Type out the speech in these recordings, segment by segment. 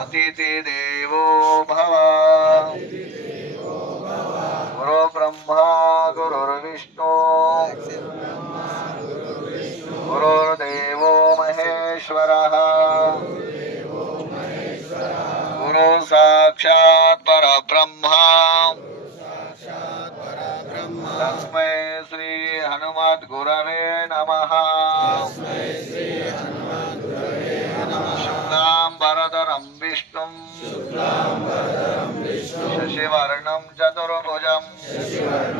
अतिथि देवो भव गुरु ब्रह्मा गुरुर्विष्णु। गुरुर्देवो महेश्वरः। गुरु साक्षात् परब्रह्मा। तस्मै सचिवाय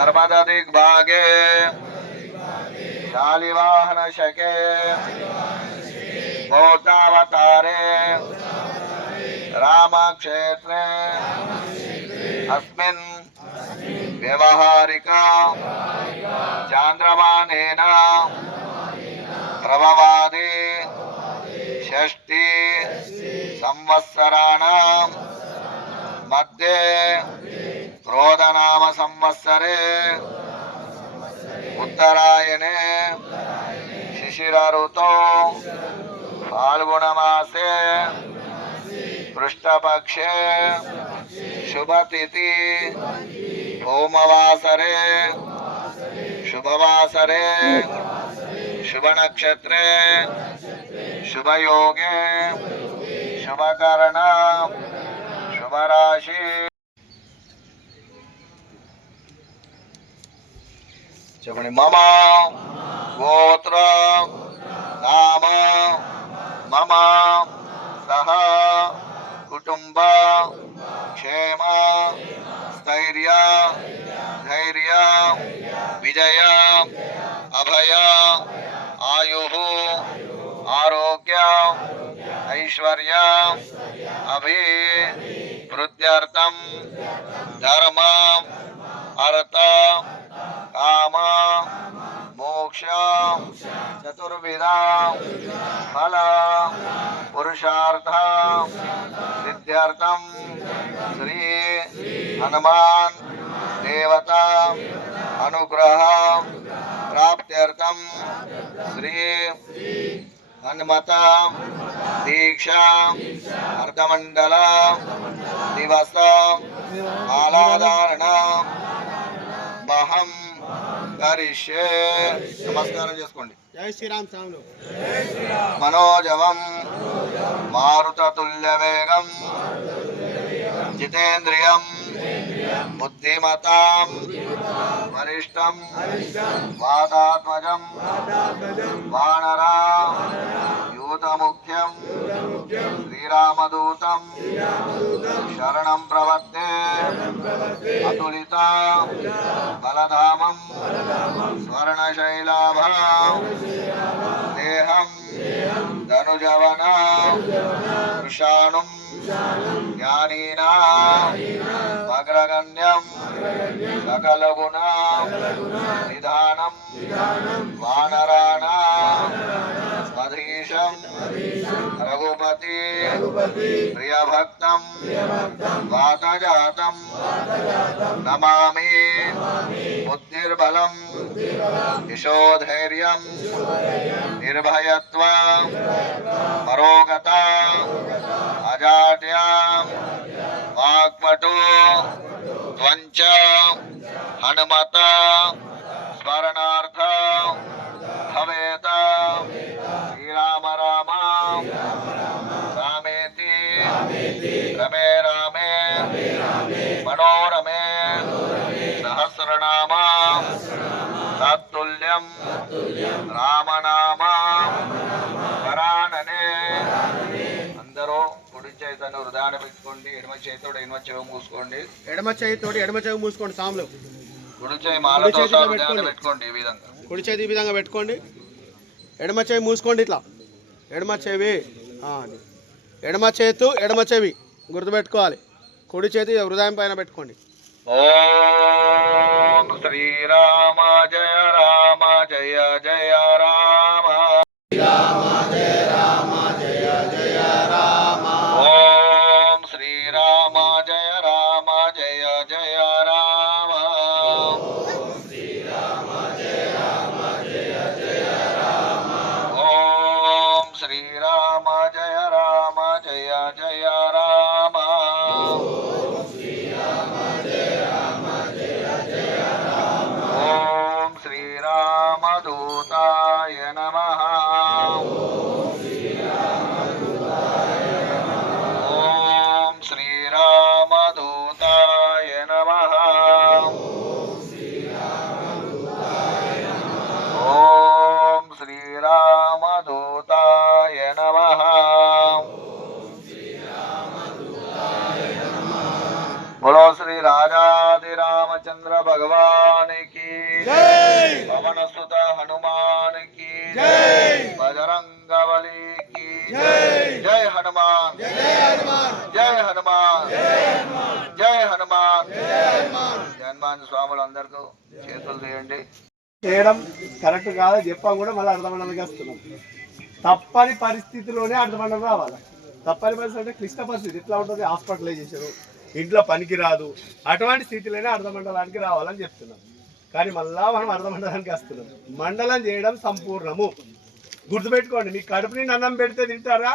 నర్మద దిగ్భాగే శాలివాహన శకే బౌద్ధావతారే రామక్షేత్రే అస్మిన్ వ్యవహారిక చాంద్రమానేన ప్రభవాది షష్ఠి సంవత్సరాణం మధ్యే पृष्ठपक्षे शुभतिथि होमवासरे शुभवासरे शुभनक्षत्रे शुभयोगे शुभकर्ण शुभराशि చెప్పండి మమ గోత్ర నామ మమ సహ కుటుంబ క్షేమ స్థైర్య ధైర్య విజయ అభయ ఆయు ఆరోగ్య ఐశ్వర్య అభి వృద్ధ్యర్థం ధర్మ అర్థ కామ మోక్ష చతుర్విధ ఫల పురుషార్థ సిద్ధ్యర్థం శ్రీ హనుమాన్ దేవత అనుగ్రహ ప్రాప్త్యర్థం శ్రీ హనుమత దీక్ష అర్ధమండల దివస ఆలాదారణ మహం కరిష్యే నమస్కారం చేసుకోండి. జై శ్రీరామ్ మనోజవం మారుతతుల్య వేగం जितेन्द्रियं बुद्धिमता वरिष्ठ वातात्मजं वानरा। यूतमुख्यं श्रीरामदूत शरण प्रवत्ते अतुलिता बलधाम स्वर्णशैलाभां। देहम्। తనుజవన విషాణుం జ్ఞానీనా? అగ్రగణ్యం సకలగుణ నిధానం వానరాణా प्रियभक्तं वातजातं नमामि। बुद्धिर्बलं यशोधैर्यं निर्भयत्वा परोगता अजाट्या हनुमता। పెట్టుకోండి ఎడమ చేతుడు ఎడమ చెవి మూసుకోండి. ఎడమ ఎడమ చెవి మూసుకోండి సాములు. కుడి చేయి మాలతో పెట్టుకోండి. ఈ విధంగా. కుడి చేతి ఈ విధంగా పెట్టుకోండి. ఎడమ చేయి మూసుకోండి ఇట్లా. ఎడమ చెవి. ఎడమ చేతు ఎడమ చెవి. గుర్తుపెట్టుకోవాలి. కుడి చేతి హృదయం పైన పెట్టుకోండి. ఓం శ్రీరామ జయ రామ జయ జయ ఓం శ్రీరామ హనుమాన్. జయ హనుమాన్. జయ హనుమాన్. జయ హనుమాన్. స్వాములు అందరితో చేతులు తీయండి చేయడం కరెక్ట్ కాదు చెప్పాం కూడా మళ్ళీ అర్థమండలికి వస్తున్నాం తప్పని పరిస్థితిలోనే అర్థమండలం రావాలి. తప్పని పరిస్థితి అంటే క్లిష్ట పరిస్థితి. ఎట్లా ఉంటుంది? హాస్పిటలైజేషన్ ఇంట్లో పనికి రాదు. అటువంటి స్థితిలోనే అర్థమండలానికి రావాలని చెప్తున్నాం. కానీ మళ్ళా మనం అర్ధమండలానికి వస్తున్నాం మండలం చేయడం సంపూర్ణము. గుర్తుపెట్టుకోండి మీ కడుపు నిండి అన్నం పెడితే తింటారా?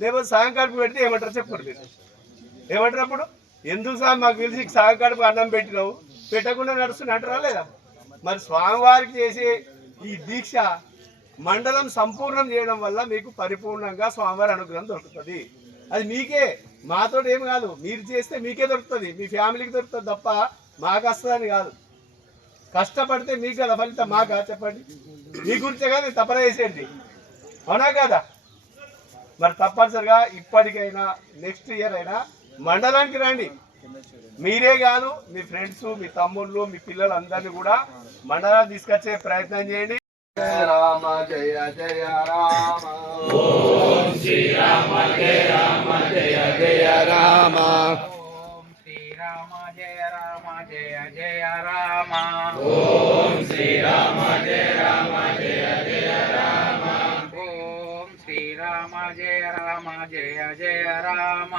లేకపోతే సగం కడుపు పెడితే ఏమంటారు చెప్పండి మీరు. ఏమంటారు అప్పుడు? ఎందుకు సార్ మాకు తెలిసి సగం కడుపు అన్నం పెట్టినావు? పెట్టకుండా నడుస్తున్నా అంటారా లేదా మరి స్వామివారికి చేసే ఈ దీక్ష మండలం సంపూర్ణం చేయడం వల్ల మీకు పరిపూర్ణంగా స్వామివారి అనుగ్రహం దొరుకుతుంది. అది మీకే మాతో ఏం కాదు. మీరు చేస్తే మీకే దొరుకుతుంది. మీ ఫ్యామిలీకి దొరుకుతుంది తప్ప మాకు వస్తుందని కాదు. కష్టపడితే మీకు కదా ఫలితం మాకా? చెప్పండి. మీ గురించే కానీ తపన చేసేయండి అవునా కదా? మరి తప్పనిసరిగా ఇప్పటికైనా నెక్స్ట్ ఇయర్ అయినా మండలానికి రండి. మీరే కాదు మీ ఫ్రెండ్స్ మీ తమ్ముళ్ళు మీ పిల్లలు అందరినీ కూడా మండలాన్ని తీసుకొచ్చే ప్రయత్నం చేయండి. జయ రామ జయ జయ రామ. శ్రీరామ జయ రామ జయ జయ రామ. ఓం శ్రీరామ జయ రామ జయ జయ రామ జయ జయ రామ.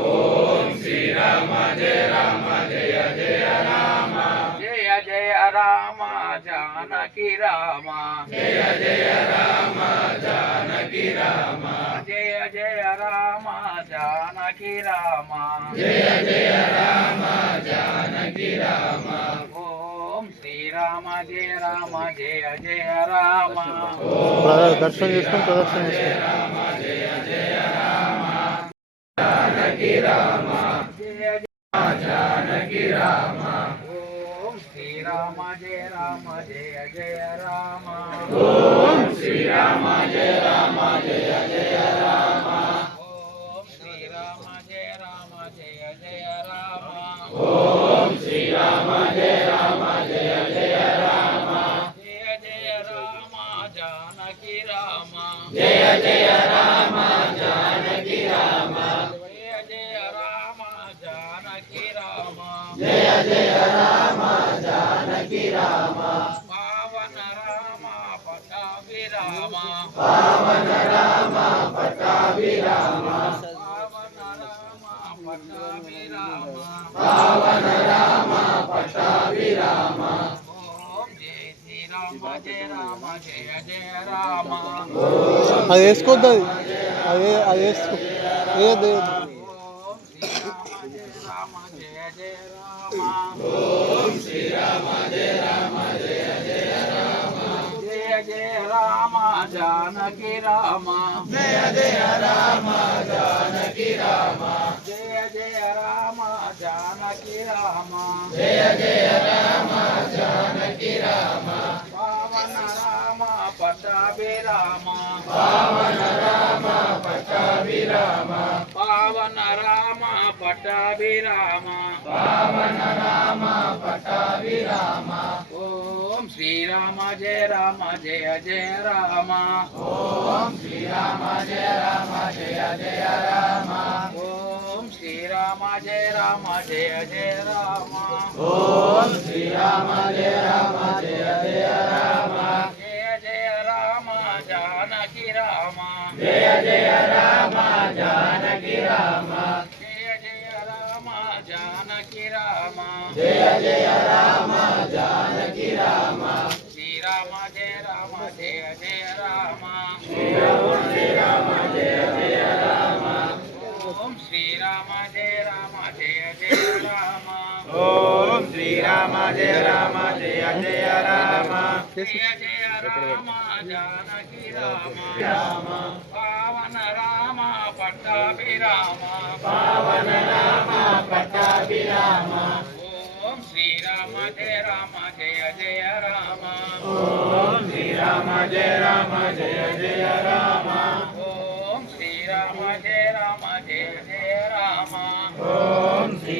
ఓం శ్రీ రామ జయ రామ జయ జయ రామ జయ జయ రామ జానకి రామ. జయ జయ రామ జానకి రామ. జయ జయ రామ జానకి రామ జయ జయ రామ జానకి ఓం శ్రీరామ జయ రామ జయ జయ రామ. దర్శనం చేసుకుని ప్రదర్శన చేసుకోండి జయ జానకి రామ ఓం శ్రీరామ జయ రామ జయ జయ రామ ఓం శ్రీరామ జయ రామ జయ అది వేసుకోవద్దు అది అదే అది వేసుకో ఏది ఓం శ్రీరామ జయ రామ జయ జయ రామ. జయ జయ రామ జానకి రామ జయ జయ రామ జానకి రామ జయ జయ రామ జానకి రామ జయ జయ రామ జానకి రామ. రామ రామ పావన రామ పటాభి రామ పావన రామ పటాభి రామ పావన రామ పటాభి రామ ఓం శ్రీరామ జయ రామ జయ జయ రామ ఓం శ్రీరామ జయ రామ జయ జయ రామ. ఓం శ్రీరామ జయ రామ జయ జయ రామ. ఓం శ్రీరామ జయ రామ జయ జయ శ్రీరామ జయ రామ జయ జయ రామ. ఓం శ్రీరామ జయ రామ జయ జయ రామ. జయ జయ రామ జానకి రామ. రామ పావన రామ పట్టాభి రామ పావన రామ పట్టాభి రామ ఓం శ్రీరామ జయ రామ జయ జయ రామ. ఓం శ్రీరామ జయ రామ జయ జయ రామ